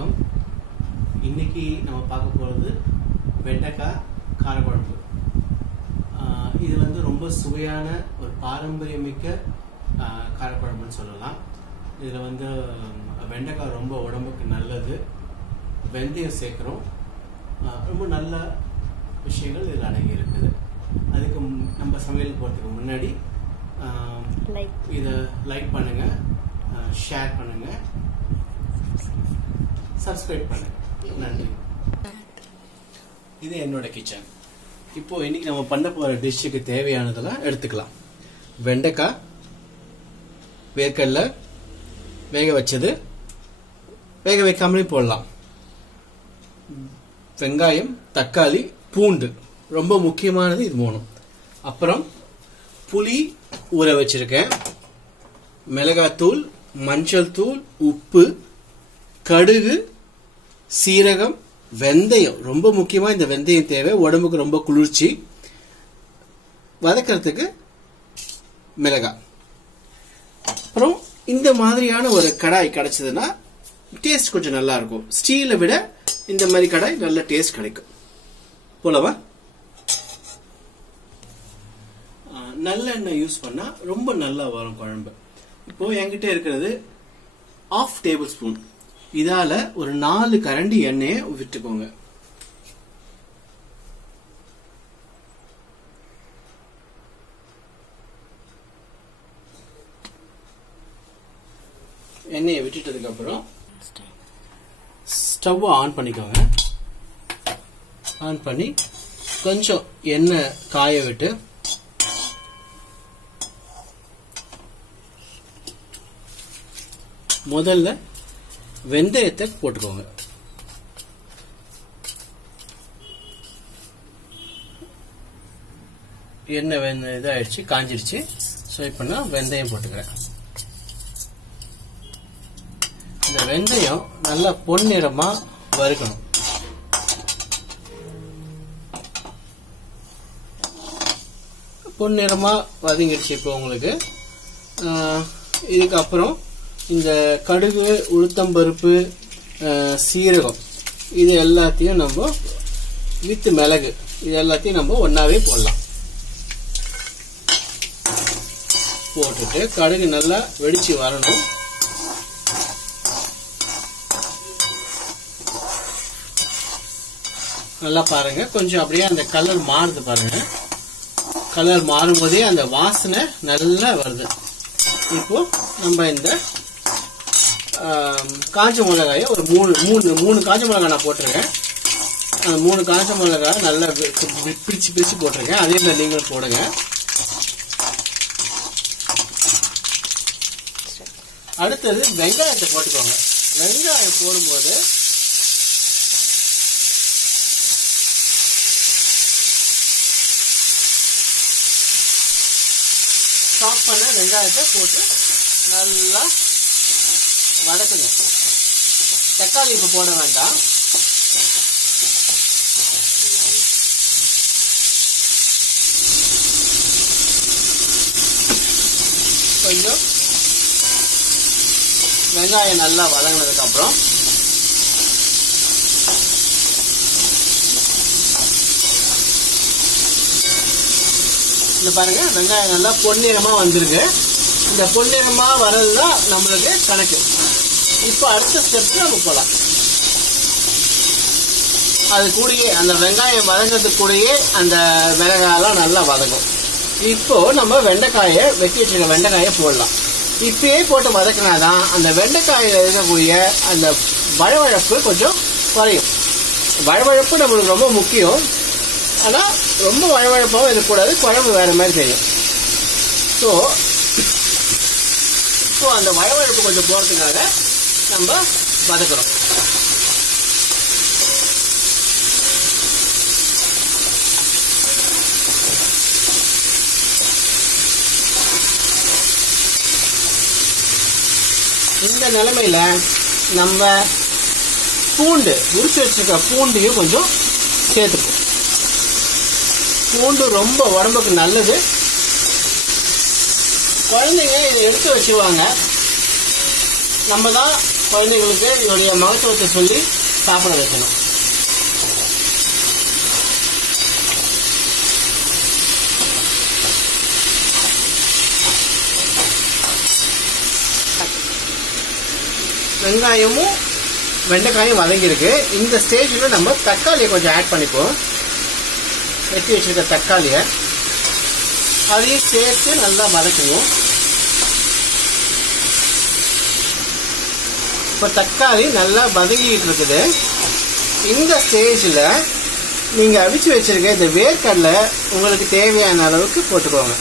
வணக்கம். இன்னைக்கு நம்ம பார்க்க போகிறது வெண்டைக்காய் காரக்குழம்பு. இது வந்து ரொம்ப சுவையான ஒரு பாரம்பரியமிக்க காரக்குழம்புன்னு சொல்லலாம். இதில் வந்து வெண்டைக்காய் ரொம்ப உடம்புக்கு நல்லது, வெந்தயம் சேர்க்குறோம், ரொம்ப நல்ல விஷயங்கள் இதில் அடங்கி இருக்குது. அதுக்கு நம்ம சமையல் போகிறதுக்கு முன்னாடி இதை லைக் பண்ணுங்க, ஷேர் பண்ணுங்க, சப்ஸ்கிரைப் பண்ணுங்க. நன்றி. இது என்னோட கிச்சன். இப்போ இன்னைக்கு நம்ம பண்ண போற டிஷ்ஷுக்கு தேவையானதெல்லாம் எடுத்துக்கலாம். வெண்டைக்காய், வேர்க்கடலை வேக வச்சது, வேக வைக்காமலே போடலாம். வெங்காயம், தக்காளி, பூண்டு, ரொம்ப முக்கியமானது இது மூணும். அப்புறம் புளி ஊற வச்சிருக்கேன், மிளகாத்தூள், மஞ்சள் தூள், உப்பு, கடுகு, சீரகம், வெந்தயம். ரொம்ப முக்கியமா இந்த வெந்தயம் தேவை, உடம்புக்கு ரொம்ப குளிர்ச்சி. வதக்கிறதுக்கு மிளகாய். அப்புறம் இந்த மாதிரியான ஒரு கடாய் கிடைச்சதுன்னா டேஸ்ட் கொஞ்சம் நல்லா இருக்கும். ஸ்டீலை விட இந்த மாதிரி கடாய் நல்ல டேஸ்ட் கிடைக்கும். போலவா? நல்லெண்ணெய் யூஸ் பண்ணா ரொம்ப நல்லா வரும் குழம்பு. இப்போ என்கிட்ட இருக்கிறது 1/2 டேபிள் ஸ்பூன். இதால ஒரு 4 கரண்டி எண்ணெயை விட்டுக்கோங்க. எண்ணெயை விட்டுட்டதுக்கு அப்புறம் ஸ்டவ் ஆன் பண்ணிக்கோங்க. ஆன் பண்ணி கொஞ்சம் எண்ணெய் காய விட்டு முதல்ல வெந்தயத்தை போட்டுக்கோங்க. எண்ணெய் இதாயிடுச்சு, காஞ்சிடுச்சு. ஸோ இப்போ நான் வெந்தயம் போட்டுக்கிறேன். இந்த வெந்தயம் நல்லா பொன்னிறமா வறுக்கணும். பொன்னிறமா வதங்கிடுச்சு. இப்போ உங்களுக்கு இதுக்கப்புறம் இந்த கடுகு, உளுத்தம்பருப்பு, சீரகம், இது எல்லாத்தையும் நம்ம வித் மிளகு, இது எல்லாத்தையும் நம்ம ஒன்னாவே போடலாம். போட்டுட்டு கடுகு நல்லா வெடிச்சு வரணும். நல்லா பாருங்க, கொஞ்சம் அப்படியே அந்த கலர் மாறுது பாருங்க. கலர் மாறும் போதே அந்த வாசனை நல்லா வருது. இப்போ நம்ம இந்த காஞ்ச மிளகாய ஒரு மூணு காஞ்ச மிளகாய் நான் போட்டிருக்கேன். அந்த 3 காஞ்ச மிளகாய் நல்லா பிரிச்சு போட்டிருக்கேன். அதே மாதிரி நீங்களும் போடுங்க. அடுத்தது வெங்காயத்தை போட்டுக்கோங்க. வெங்காயம் போடும்போது சாப் பண்ண வெங்காயத்தை போட்டு நல்லா வதக்குங்க. தக்காளி இப்ப போட வேண்டாம். கொஞ்சம் வெங்காயம் நல்லா வதங்கினதுக்கு அப்புறம் இந்த பாருங்க, வெங்காயம் நல்லா பொன்னிறமா வந்திருக்கு. இந்த பொன்னிறமா வரதுதான் நம்மளுக்கு கணக்கு. இப்ப அடுத்த ஸ்டெப் நம்ம போலாம். அது கூடயே அந்த வெங்காயம் வதங்கிறதுக்கு கூடயே அந்த மிளகாயெல்லாம் நல்லா வதங்கும். இப்போ நம்ம வெண்டைக்காயை வெட்டி வச்சிருக்க வெண்டைக்காயை போடலாம். இப்பயே போட்டு வதக்கினாதான் அந்த வெண்டைக்காயில இருக்கக்கூடிய அந்த வழவழப்பு கொஞ்சம் குறையும். வழவழப்பு நம்மளுக்கு ரொம்ப முக்கியம். ஆனா ரொம்ப வழவழப்பாகவும் இருக்கக்கூடாது, குழம்பு வேற மாதிரி தெரியும். ஸோ அந்த வழவழப்பு கொஞ்சம் போறதுக்காக நம்ம வதக்குறோம். இந்த நிலைமையில நம்ம பூண்டு, உரிச்சு வச்சிருக்க பூண்டையும் கொஞ்சம் சேர்த்துப்போம். பூண்டு ரொம்ப உடம்புக்கு நல்லது. குழந்தைங்க இதை எடுத்து வச்சுருவாங்க. நம்ம தான் குழந்தைங்களுக்கு இதோடைய மகத்துவத்தை சொல்லி சாப்பிட வைக்கணும். வெங்காயமும் வெண்டைக்காயும் வதங்கியிருக்கு. இந்த ஸ்டேஜில் நம்ம தக்காளியை கொஞ்சம் ஆட் பண்ணிப்போம். வெட்டி வச்சிருக்க தக்காளியை அதையும் சேர்த்து நல்லா வதக்குவோம். இப்போ தக்காளி நல்லா வதங்கிட்டு இருக்குது. இந்த ஸ்டேஜில் நீங்கள் அவிச்சு வச்சிருக்க இந்த வேர்க்கடலை உங்களுக்கு தேவையான அளவுக்கு போட்டுக்கோங்க.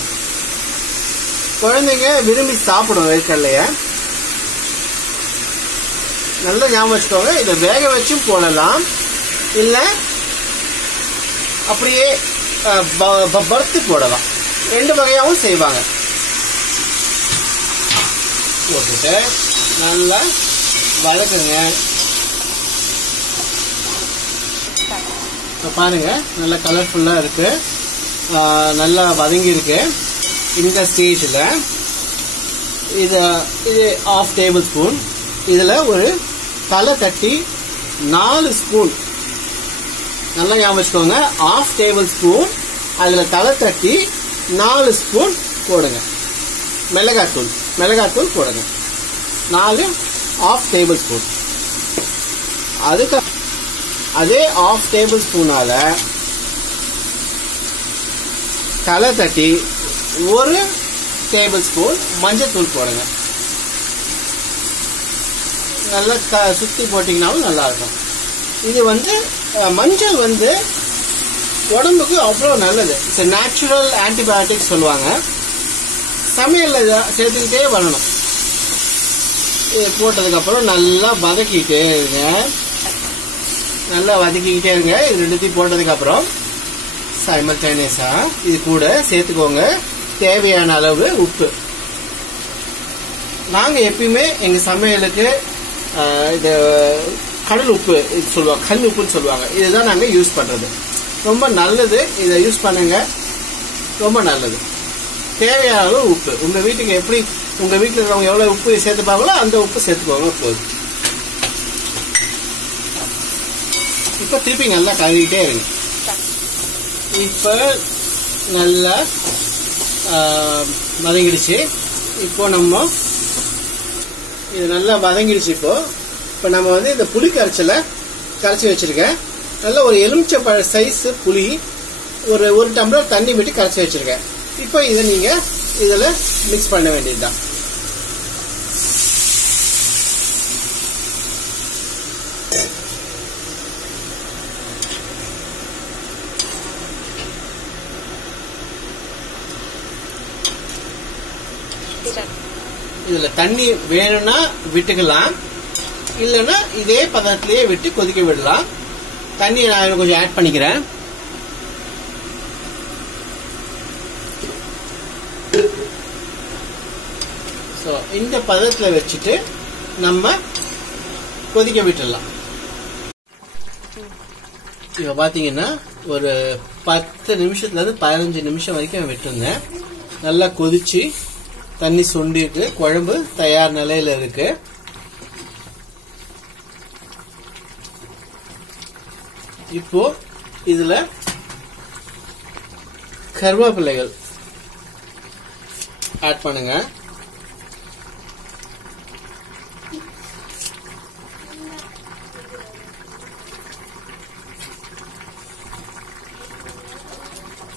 குழந்தைங்க விரும்பி சாப்பிடும் வேர்க்கடலையை. நல்லா ஞாபகம் வச்சுக்கோங்க. இதை வேக வச்சும் போடலாம், இல்லை அப்படியே வறுத்து போடலாம். 2 வகையாகவும் செய்வாங்க. போட்டுட்டு நல்லா வதக்குங்க. இப்போ பாருங்க, நல்லா கலர்ஃபுல்லாக இருக்கு, நல்லா வதங்கி இருக்கு. இந்த ஸ்டேஜில் இது 1/2 டேபிள் ஸ்பூன், இதில் ஒரு தலை தட்டி 4 ஸ்பூன், நல்லா ஞாபகம் வச்சுக்கோங்க, 1/2 டேபிள் ஸ்பூன், அதில் தலை தட்டி 4 ஸ்பூன் போடுங்க. மிளகாத்தூள் போடுங்க, 1/2 டேபிள் ஸ்பூன். அதுக்கு அதே 1/2 டேபிள் ஸ்பூனால தலை தட்டி 1 டேபிள் ஸ்பூன் மஞ்சத்தூள் போடுங்க. நல்லா சுத்தி போட்டீங்கன்னாலும் நல்லா இருக்கும். இது மஞ்சள் உடம்புக்கு அவ்வளோ நல்லது. இட்ஸ் நேச்சுரல் ஆன்டிபயோட்டிக் சொல்லுவாங்க. சமையலில் சேர்த்துக்கிட்டே வரணும். இது போட்டதுக்கப்புறம் நல்லா வதக்கிட்டே இருங்க. இது 2 போட்டதுக்கப்புறம் சைமல்டேனியஸாக இது கூட சேர்த்துக்கோங்க தேவையான அளவு உப்பு. நாங்கள் எப்பயுமே எங்கள் சமையலுக்கு இது கடல் உப்பு சொல்லுவாங்க, கல் உப்புன்னு சொல்லுவாங்க. இதுதான் நாங்கள் யூஸ் பண்ணுறது. ரொம்ப நல்லது, இதை யூஸ் பண்ணுங்க, ரொம்ப நல்லது. தேவையான அளவு உப்பு உங்கள் வீட்டுக்கு எப்படி உங்கள் வீட்டில் இருக்கிறவங்க எவ்வளோ உப்பு சேர்த்துப்பாங்களோ அந்த உப்பு சேர்த்துக்கோங்க போதும். இப்போ திருப்பி நல்லா கழுவிக்கிட்டே இருங்க. இப்போ நல்லா வதங்கிடுச்சு. இப்போ நம்ம இது நல்லா வதங்கிடுச்சு. இப்போ நம்ம இந்த புளி கரைச்சி வச்சிருக்கேன். நல்ல ஒரு எலுமிச்சை சைஸ் புளி, ஒரு டம்ளர் தண்ணி விட்டு கரைச்சி வச்சிருக்கேன். இப்போ இதை நீங்க இதுல மிக்ஸ் பண்ண வேண்டியதுதான். இதுல தண்ணி வேணும்னா விட்டுக்கலாம், இல்லைன்னா இதே பதத்திலேயே விட்டு கொதிக்க விடலாம். தண்ணியை நான் கொஞ்சம் ஆட் பண்ணிக்கிறேன். ஸோ இந்த பதத்தில் வச்சுட்டு நம்ம கொதிக்க விட்டுடலாம். இப்போ பார்த்தீங்கன்னா ஒரு 10 நிமிஷத்துலேருந்து 15 நிமிஷம் வரைக்கும் விட்டுருந்தேன். நல்லா கொதிச்சு தண்ணி சுண்டிட்டு குழம்பு தயார் நிலையில இருக்கு. இப்போ இதுல கருவேப்பிலைகள் ஆட் பண்ணுங்க.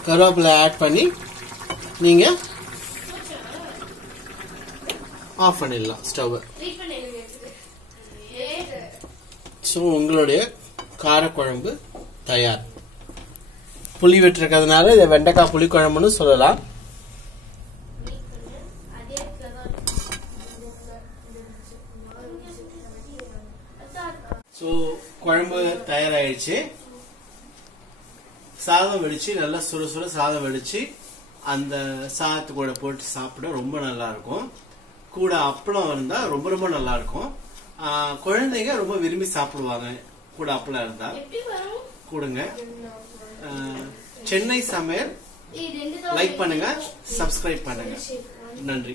கருவேப்பிலை ஆட் பண்ணி நீங்க ஆஃப் பண்ணிடலாம் ஸ்டவ். ஸோ உங்களுடைய காரக்குழம்பு தயார். புளி விட்டுருக்கிறதுனால இதை வெண்டைக்காய் புளி குழம்புன்னு சொல்லலாம். ஸோ குழம்பு தயாராகிடுச்சு. சாதம் வெடிச்சு நல்லா சுட சுட சாதம் வெடிச்சு அந்த சாதத்து கூட போட்டு சாப்பிட ரொம்ப நல்லா இருக்கும். கூட அப்பளம் இருந்தா ரொம்ப ரொம்ப நல்லா இருக்கும். குழந்தைங்க ரொம்ப விரும்பி சாப்பிடுவாங்க. கூட அப்பளம் இருந்தா கொடுங்க. சென்னை சமையல் லைக் பண்ணுங்க, சப்ஸ்கிரைப் பண்ணுங்க. நன்றி.